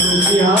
Hare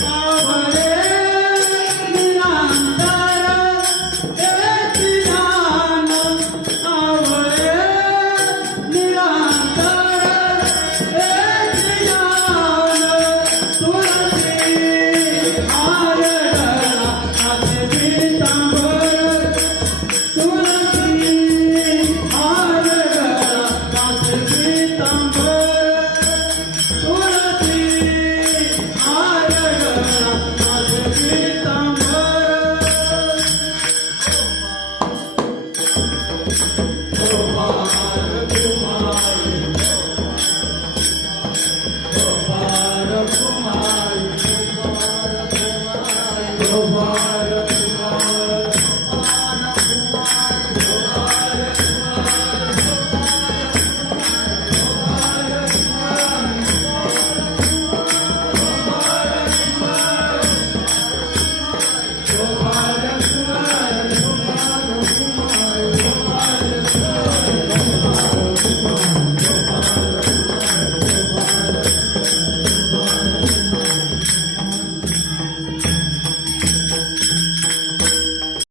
Bye.